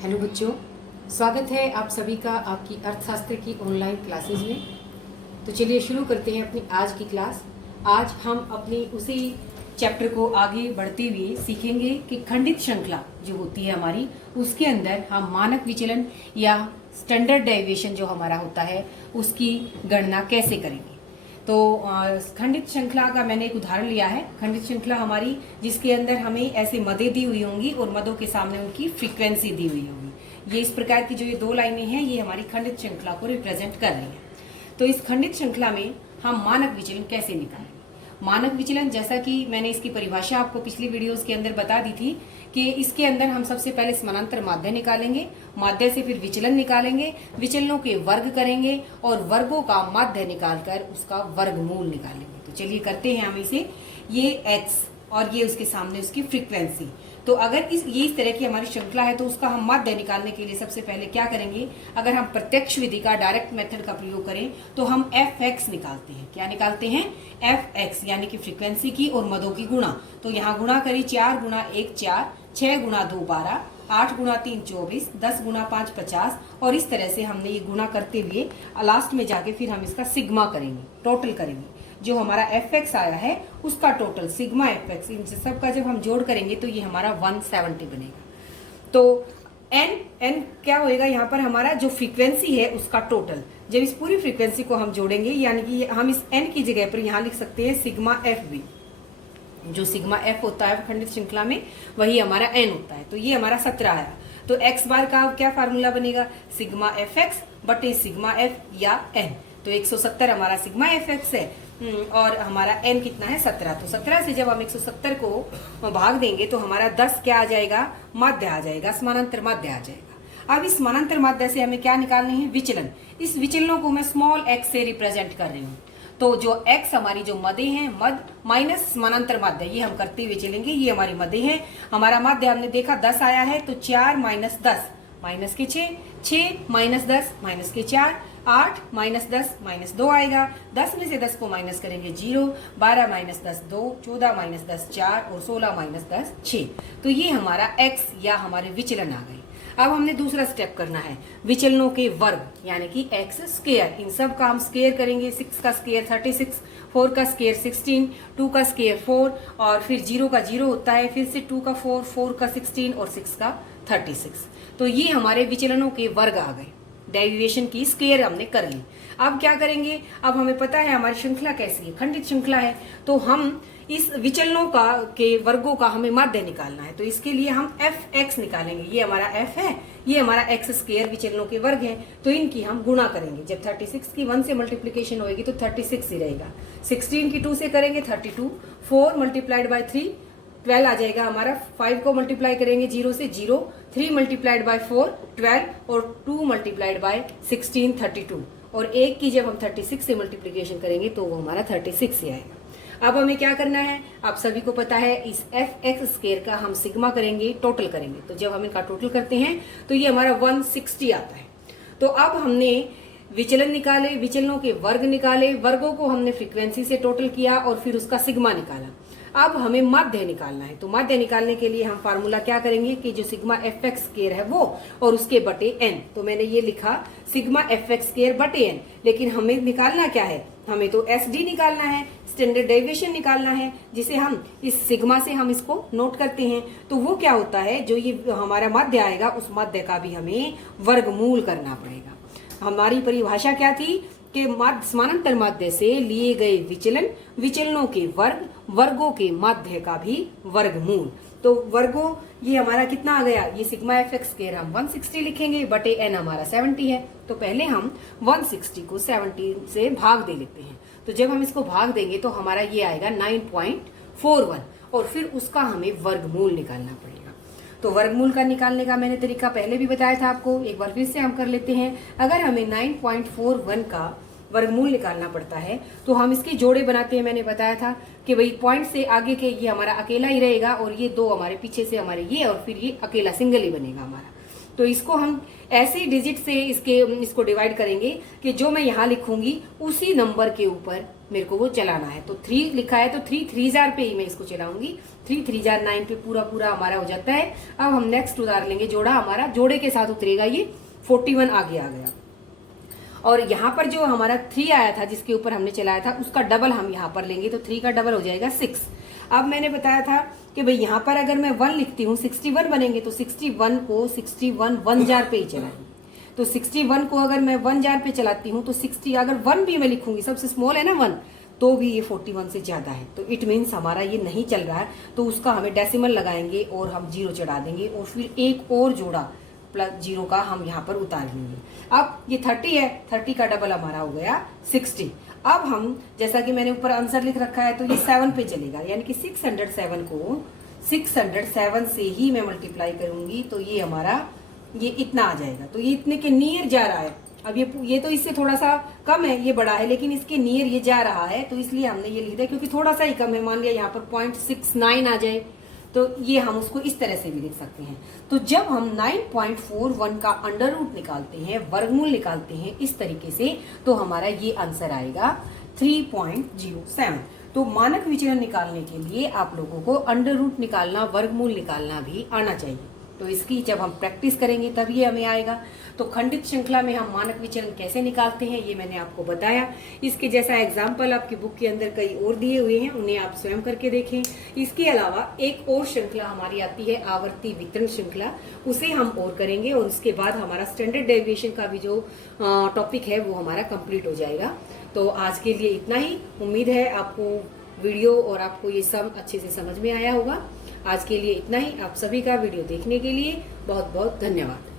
Hello बच्चों, स्वागत है आप सभी का आपकी अर्थशास्त्र की ऑनलाइन क्लासेज में। तो चलिए शुरू करते हैं अपनी आज की क्लास। आज हम अपनी उसी चैप्टर को आगे बढ़ते हुए सीखेंगे कि खंडित श्रृंखला जो होती है हमारी, उसके अंदर हम मानक विचलन या स्टैंडर्ड डेविएशन जो हमारा होता है उसकी गणना कैसे करेंगे। तो खंडित श्रृंखला का मैंने एक उदाहरण लिया है। खंडित श्रृंखला हमारी जिसके अंदर हमें ऐसे मदें दी हुई होंगी और मदों के सामने उनकी फ्रीक्वेंसी दी हुई होगी। ये इस प्रकार की जो ये दो लाइनें हैं ये हमारी खंडित श्रृंखला को रिप्रेजेंट कर रही हैं। तो इस खंडित श्रृंखला में हम मानक विचलन कैसे निकालेंगे। मानक विचलन, जैसा कि मैंने इसकी परिभाषा आपको पिछली वीडियोस के अंदर बता दी थी कि इसके अंदर हम सबसे पहले समानांतर माध्य निकालेंगे, माध्य से फिर विचलन निकालेंगे, विचलनों के वर्ग करेंगे और वर्गों का माध्य निकालकर उसका वर्गमूल निकालेंगे। तो चलिए करते हैं हम इसे। ये x और ये उसके सामने उसकी फ्रीक्वेंसी। तो अगर ये इस तरह की हमारी श्रृंखला है तो उसका हम माध्य निकालने के लिए सबसे पहले क्या करेंगे, अगर हम प्रत्यक्ष विधि का डायरेक्ट मेथड का प्रयोग करें तो हम fx निकालते हैं। क्या निकालते हैं? fx, यानी कि फ्रीक्वेंसी की और मदों की गुणा। तो यहाँ गुणा करी 4 गुणा 1 4, 6 गुणा 2 12, 8 गुणा 3 24, 10 गुणा 5 50 और इस तरह से हमने ये गुणा करते हुए लास्ट में जाके फिर हम इसका सिग्मा करेंगे, टोटल करेंगे। जो हमारा fx आया है उसका टोटल सिग्मा fx, इन सब का जब हम जोड़ करेंगे तो ये हमारा 170 बनेगा। तो n क्या होएगा, यहाँ पर हमारा जो फ्रीक्वेंसी है उसका टोटल। जब इस पूरी फ्रीक्वेंसी को हम जोड़ेंगे यानी कि हम इस n की जगह पर यहाँ लिख सकते हैं सिग्मा fb। जो सिग्मा f होता है खंडित श्रृंखला में वही हमारा n होता है। तो ये हमारा 17 आया। तो x बार का क्या फार्मूला बनेगा, सिग्मा fx बटे सिग्मा f या n। तो 170 हमारा सिग्मा fx है और हमारा n कितना है 17। तो 17 से जब हम 170 को भाग देंगे तो हमारा 10 क्या आ जाएगा, माध्य आ जाएगा, समानांतर माध्य आ जाएगा। अब इस समानांतर माध्य से हमें क्या निकालने हैं, विचलन। इस विचलनों को मैं स्मॉल x से रिप्रेजेंट कर रही हूँ। तो जो x हमारी जो मदें हैं, मद माइनस समानांतर माध्य, ये हम करते हुए चलेंगे। ये हमारी मदें हैं। हमारा माध्य हमने देखा 10 आया है तो 4 माइनस 10 माइनस के 6, 6 माइनस 10 माइनस के 4, 8 माइनस 10 माइनस 2 आएगा। 10 में से 10 को माइनस करेंगे 0, 12 माइनस 10 2, 14 माइनस 10 4 और 16 माइनस 10 6। तो ये हमारा x या हमारे विचलन आ गए। अब हमने दूसरा स्टेप करना है, विचलनों के वर्ग यानी कि x स्क्वायर। इन सब का हम स्क्वायर करेंगे। 6 का स्क्वायर 36, 4 का स्क्वायर 16, 2 का स्क्वायर 4 और फिर 0 का 0 होता है, फिर से 2 का 4, 4 का 16 और 6 का 36। तो ये हमारे विचलनों के वर्ग आ गए। डेरिवेशन की स्क्वायर हमने कर ली। अब क्या करेंगे, अब हमें पता है हमारी श्रृंखला कैसी है, खंडित श्रृंखला है। तो हम इस विचलनों का के वर्गों का हमें माध्य निकालना है। तो इसके लिए हम fx निकालेंगे। ये हमारा f है, ये हमारा x स्क्वायर विचलनों के वर्ग हैं। तो इनकी हम गुणा करेंगे। जब 36 की 1 से मल्टीप्लीकेशन होगी तो 36 ही रहेगा। 16 की 2 से करेंगे 32, 4 मल्टीप्लाइड बाय 3 12 आ जाएगा हमारा। 5 को मल्टीप्लाई करेंगे 0 से 0, 3 मल्टीप्लाइड बाय 4 12 और 2 मल्टीप्लाइड बाय 16 32 और 1 की जब हम 36 से मल्टीप्लीकेशन करेंगे तो वो हमारा 36 ही आएगा। अब हमें क्या करना है, आप सभी को पता है इस fx स्क्वायर का हम सिग्मा करेंगे, टोटल करेंगे। तो जब हम इनका टोटल करते हैं तो ये हमारा 160 आता है। तो अब हमने विचलन निकाले, विचलनों के वर्ग निकाले, वर्गों को हमने फ्रीक्वेंसी से टोटल किया और फिर उसका सिग्मा निकाला। अब हमें माध्य निकालना है। तो माध्य निकालने के लिए हम फार्मूला क्या करेंगे कि जो सिग्मा fx स्क्वायर है वो और उसके बटे n। तो मैंने ये लिखा सिग्मा fx स्क्वायर बटे n। लेकिन हमें निकालना क्या है, हमें तो SD निकालना है, स्टैंडर्ड डेविएशन निकालना है, जिसे हम इस सिग्मा से हम इसको नोट करते हैं। तो वो क्या होता है, जो ये हमारा माध्य आएगा उस माध्य का भी हमें वर्गमूल करना पड़ेगा। हमारी परिभाषा क्या थी कि समानांतर माध्य से लिए गए विचलन, विचलनों के वर्ग, वर्गों के माध्य का भी वर्गमूल। तो वर्गों ये हमारा कितना आ गया, ये सिग्मा fx स्क्वायर हम 160 लिखेंगे बटे n हमारा 70 है। तो पहले हम 160 को 70 से भाग दे लेते हैं। तो जब हम इसको भाग देंगे तो हमारा ये आएगा 9.41 और फिर उसका हमें वर्गमूल निकालना पड़ेगा। तो वर्गमूल का निकालने का मैंने तरीका पहले भी बताया था आपको, एक बार फिर से हम कर लेते हैं। अगर हमें 9.41 का वर्गमूल निकालना पड़ता है तो हम इसके जोड़े बनाते हैं। मैंने बताया था कि भाई पॉइंट से आगे के ये हमारा अकेला ही रहेगा और ये दो हमारे पीछे से हमारे ये और फिर ये अकेला सिंगल ही बनेगा हमारा। तो इसको हम ऐसे डिजिट से इसको डिवाइड करेंगे कि जो मैं यहाँ लिखूंगी उसी नंबर के ऊपर मेरे को वो चलाना है। तो 3 लिखा है तो 3 3 जार पे ही मैं इसको चलाऊंगी। 3 3 जार 9 पे पूरा हमारा हो जाता है। अब हम नेक्स्ट उतार लेंगे जोड़ा, हमारा जोड़े के साथ उतरेगा ये 41 आगे आ गया। और यहाँ पर जो हमारा 3 आया था जिसके ऊपर हमने चलाया था उसका डबल हम यहाँ पर लेंगे, तो 3 का डबल हो जाएगा 6। अब मैंने बताया था कि भाई यहाँ पर अगर मैं 1 लिखती हूँ 61 बनेंगे, तो 61 को 61 1 जार पे ही चलाएंगे। तो 61 को अगर मैं 1 जार पे चलाती हूँ तो 60 अगर 1 भी मैं लिखूंगी, सबसे स्मॉल है ना 1, तो भी ये 41 से ज्यादा है। तो इट मीन्स हमारा ये नहीं चल रहा है, तो उसका हमें डेसिमल लगाएंगे और हम 0 चढ़ा देंगे और फिर एक और जोड़ा प्लस 0 का हम यहाँ पर उतार लेंगे। अब ये 30 है, 30 का डबल हमारा हो गया 60। अब हम जैसा कि मैंने ऊपर आंसर लिख रखा है तो ये 7 पे चलेगा, यानी कि 607 को 607 से ही मैं मल्टीप्लाई करूंगी तो ये हमारा ये इतना आ जाएगा। तो ये इतने के नियर जा रहा है। अब ये तो इससे थोड़ा सा कम है, ये बड़ा है, लेकिन इसके नियर ये जा रहा है, तो इसलिए हमने ये लिख दिया क्योंकि थोड़ा सा ही कम है। मान लिया यहाँ पर 0.69 आ जाए तो ये हम उसको इस तरह से भी लिख सकते हैं। तो जब हम 9.41 का अंडर रूट निकालते हैं, वर्गमूल निकालते हैं इस तरीके से, तो हमारा ये आंसर आएगा 3.07। तो मानक विचलन निकालने के लिए आप लोगों को अंडर रूट निकालना, वर्गमूल निकालना भी आना चाहिए। तो इसकी जब हम प्रैक्टिस करेंगे तब ये हमें आएगा। तो खंडित श्रृंखला में हम मानक विचलन कैसे निकालते हैं ये मैंने आपको बताया। इसके जैसा एग्जाम्पल आपकी बुक के अंदर कई और दिए हुए हैं, उन्हें आप स्वयं करके देखें। इसके अलावा एक और श्रृंखला हमारी आती है आवर्ती वितरण श्रृंखला, उसे हम और करेंगे और उसके बाद हमारा स्टैंडर्ड डेविएशन का भी जो टॉपिक है वो हमारा कंप्लीट हो जाएगा। तो आज के लिए इतना ही। उम्मीद है आपको वीडियो और आपको ये सब अच्छे से समझ में आया होगा। आज के लिए इतना ही। आप सभी का वीडियो देखने के लिए बहुत बहुत धन्यवाद।